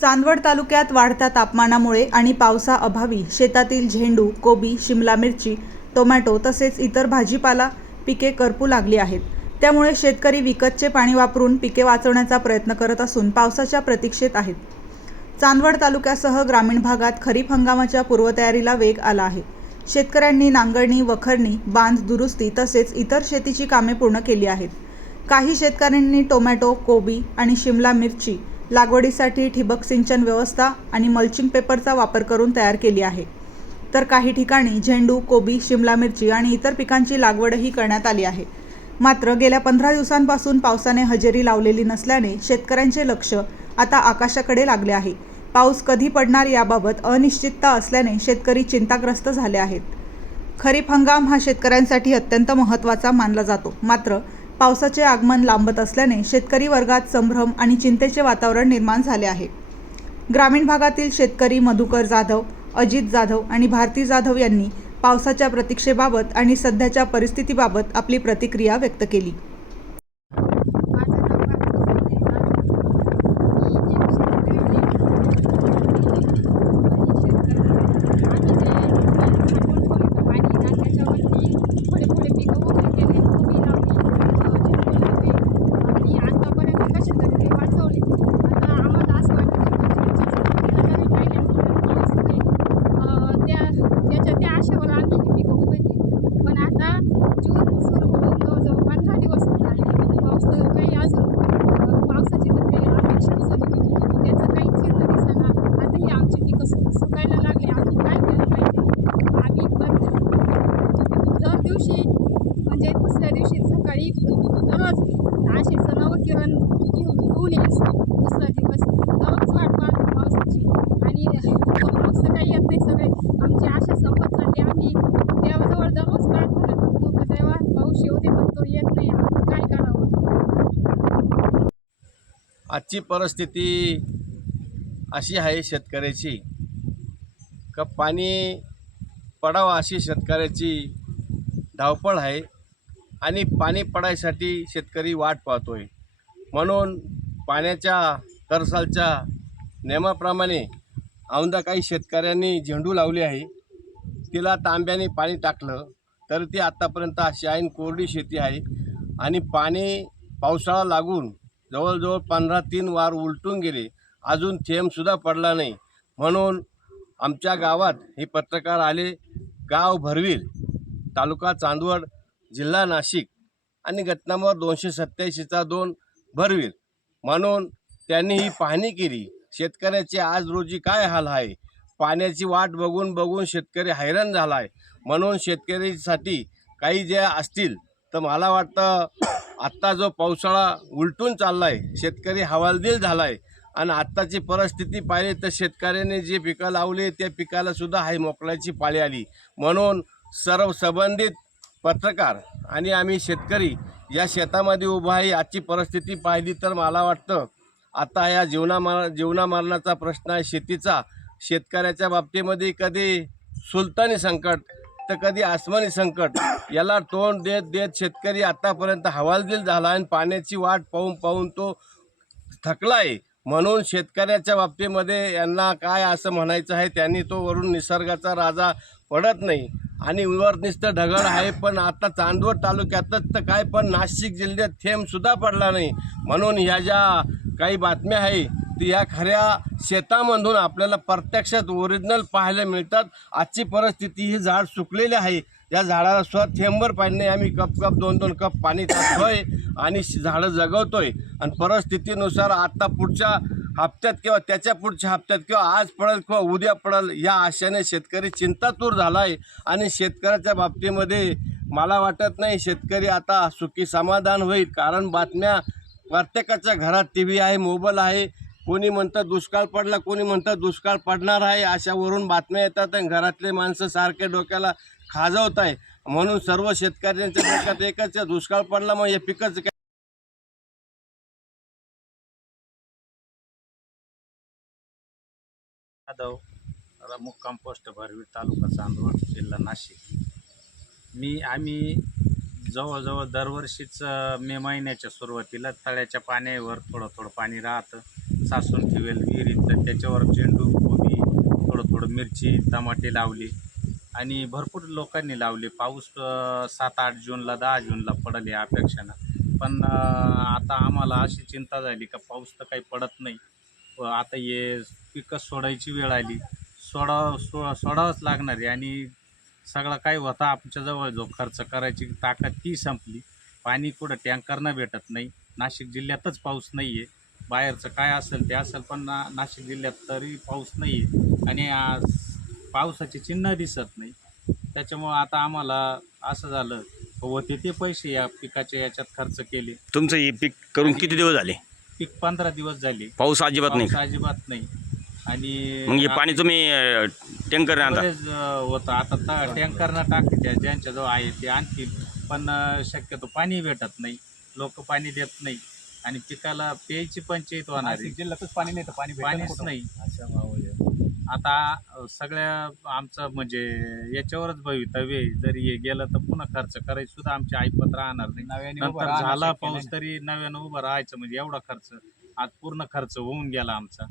चांदवड तालुक्यात वाढत्या तापमानामुळे आणि पावसाअभावी शेतातील झेंडू, कोबी, शिमला मिरची, टोमॅटो तसेच इतर भाजीपाला पिके करपू लागली आहेत। त्यामुळे शेतकरी विकतचे पाणी वापरून पिके वाचवण्याचा प्रयत्न करत असून पावसाच्या प्रतीक्षेत आहेत। चांदवड तालुक्यासह ग्रामीण भागात खरीप हंगामाच्या पूर्वतयारीला वेग आला आहे। शेतकऱ्यांनी नांगरणी, वखरणी, बांध दुरुस्ती तसेच इतर शेतीची कामे पूर्ण केली आहेत। काही शेतकऱ्यांनी टोमॅटो, कोबी आणि शिमला मिरची लागवडीसाठी ठिबक सिंचन व्यवस्था आणि मल्चिंग पेपरचा वापर करून तयार केली आहे। तर काही ठिकाणी झेंडू, कोबी, शिमला मिरची आणि इतर पिकांची लागवडही करण्यात आली आहे। मात्र गेल्या 15 दिवसांपासून पावसाने हजेरी लावलेली नसल्याने शेतकऱ्यांचे लक्ष आता आकाशाकडे लागले आहे। पाऊस कधी पडणार याबाबत अनिश्चितता असल्याने शेतकरी चिंताग्रस्त झाले आहेत। खरीप हंगाम हा शेतकऱ्यांसाठी अत्यंत महत्त्वाचा मानला जातो। मात्र पावसाचे आगमन लांबत असल्याने शेतकरी वर्गात संभ्रम आणि चिंतेचे वातावरण निर्माण झाले आहे। ग्रामीण भागातील शेतकरी मधुकर जाधव, अजित जाधव आणि भारती जाधव यांनी पावसाच्या प्रतीक्षेबाबत आणि सध्याच्या परिस्थितीबाबत आपली प्रतिक्रिया व्यक्त केली। म्हणजे दुसऱ्या दिवशी सकाळी दररोज नाशिकचं नवं किरण घेऊन यायचं। दुसरा दिवस दररोज वाट पाहतो पावसाची आणि तो पाऊस तर काही येत नाही। सगळे आमची आशा संपत चालली। आम्ही देवाजवळ दररोज प्रार्थना करतो की देवा पाऊस येऊ दे, पण तो येत नाही। आपण काय करावं? आजची परिस्थिती अशी आहे शेतकऱ्याची का पाणी पडावं अशी शेतकऱ्याची धावपळ आहे आणि पाणी पडायसाठी शेतकरी वाट पाहतोय। म्हणून पाण्याच्या तरसालच्या नियमाप्रमाणे औंदा काही शेतकऱ्यांनी झेंडू लावली आहे, तिला तांब्याने पाणी टाकलं तर ती आत्तापर्यंत अशी आहे कोरडी शेती आहे आणि पाणी पावसाळा लागून जवळजवळ 15-3 वार उलटून गेले, अजून थेंबसुद्धा पडला नाही। म्हणून आमच्या गावात हे पत्रकार आले, गाव भरवीर, तालुका चांदवड, जिल्हा नाशिक आणि गट नंबर 287/2 भरवीर, म्हणून त्यांनी ही पाहणी केली। शेतकऱ्याचे आज रोजी काय हाल आहे, पाण्याची वाट बघून बघून शेतकरी हैराण झाला आहे। म्हणून शेतकरीसाठी काही जे असतील तर मला वाटतं आत्ता जो पावसाळा उलटून चालला आहे, शेतकरी हवालदिल झाला आहे आणि आत्ताची परिस्थिती पाहिली तर शेतकऱ्याने जे पिकं लावले त्या पिकाला सुद्धा हाय मोकळ्याची पाळी आली। म्हणून सर्व संबंधित पत्रकार आणि आम्ही शेतकरी या शेतामध्ये उभा आहे। आजची परिस्थिती पाहिली तर मला वाटतं आता या जीवनामरणाचा प्रश्न आहे शेतीचा। शेतकऱ्याच्या बाबतीमध्ये कधी सुलतानी संकट तर कधी आसमानी संकट, याला तोंड देत देत शेतकरी आतापर्यंत हवालदिल झाला आणि पाण्याची वाट पाहून पाहून तो थकला आहे। म्हणून शेतकऱ्याच्या बाबतीमध्ये यांना काय असं म्हणायचं आहे, त्यांनी तो वरून निसर्गाचा राजा पडत नाही आणि वर नुसतं ढगाळ आहे, पण आता चांदवड तालुक्यातच तर काय पण नाशिक जिल्ह्यात थेंबसुद्धा पडला नाही। म्हणून ह्या ज्या काही बातम्या आहे ती या खऱ्या शेतामधून आपल्याला प्रत्यक्षात ओरिजिनल पाहायला मिळतात। आजची परिस्थिती ही झाड सुकलेले आहे, या झाडाला स्वतः थेंबर पाणी नाही, आम्ही कप 2-2 कप पाणी टाकतोय आणि झाडं जगवतोय आणि परिस्थितीनुसार आता पुढच्या हप्त्यात किंवा त्याच्या पुढच्या हप्त्यात किंवा आज पडेल किंवा उद्या पडेल या आशेने शेतकरी चिंतातूर झाला आहे। आणि शेतकऱ्याच्या बाबतीमध्ये मला वाटत नाही शेतकरी आता सुखी समाधान होईल, कारण बातम्या प्रत्येकाच्या घरात TV आहे, मोबाईल आहे। कोणी म्हणतं दुष्काळ पडला, कोणी म्हणतं दुष्काळ पडणार आहे, अशावरून बातम्या येतात आणि घरातले माणसं सारखे डोक्याला खाजवत आहे। म्हणून सर्व शेतकऱ्यांच्या डोक्यात एकच आहे, दुष्काळ पडला मग हे पिकच यादव, मुक्काम पोस्ट भरवीर, तालुका चांदवड, जिल्हा नाशिक। आम्ही जवळजवळ दरवर्षीच मे महिन्याच्या सुरुवातीला तळ्याच्या पाण्यावर थोडं थोडं पाणी राहतं साचून ठेवेल विहिरीत, त्याच्यावर झेंडू कोबी थोडं मिरची टमाटे लावली आणि भरपूर लोकांनी लावले. पाऊस 7-8 जूनला 10 जूनला पडेल या अपेक्षानं, पण आता आम्हाला अशी चिंता झाली का पाऊस तर काही पडत नाही. आता हे पिकं सोडायची वेळ आली, सोडावंच लागणार आहे आणि सगळं काही होता आमच्याजवळ जो खर्च करायची ताकद ती संपली. पाणी कुठं टँकरनं भेटत नाही, नाशिक जिल्ह्यातच पाऊस नाही आहे. बाहेरचं काय असेल ते असेल, पण नाशिक जिल्ह्यात तरी पाऊस नाही आहे आणि पावसाचे चिन्ह दिसत नाही. त्याच्यामुळं आता आम्हाला असं झालं होते ते पैसे या पिकाच्या याच्यात खर्च केले. तुमचं हे पीक करून किती दिवस झाले? पीक 15 दिवस झाले, पाऊस अजिबात नाही पाऊस अजिबात नाही. आणि मग हे पाणी तुम्ही टँकर आणता? बरेच होतं आता टँकरनं टाकते ज्यांच्याजवळ आहे ते आणतील, पण शक्यतो पाणी भेटत नाही, लोक पाणी देत नाही आणि पिकाला प्यायची पंचायत होणार आहे. जिल्ह्यातच पाणी नाही तर पाणीच नाही. आता सगळ्या आमचं म्हणजे याच्यावरच भवितव्य आहे. जर हे गेलं तर पुन्हा खर्च करायचं सुद्धा आमची ऐपत राहणार नाही. नंतर झाला पाऊस तरी नव्यानं उभं राहायचं म्हणजे एवढा खर्च आज पूर्ण खर्च होऊन गेला आमचा.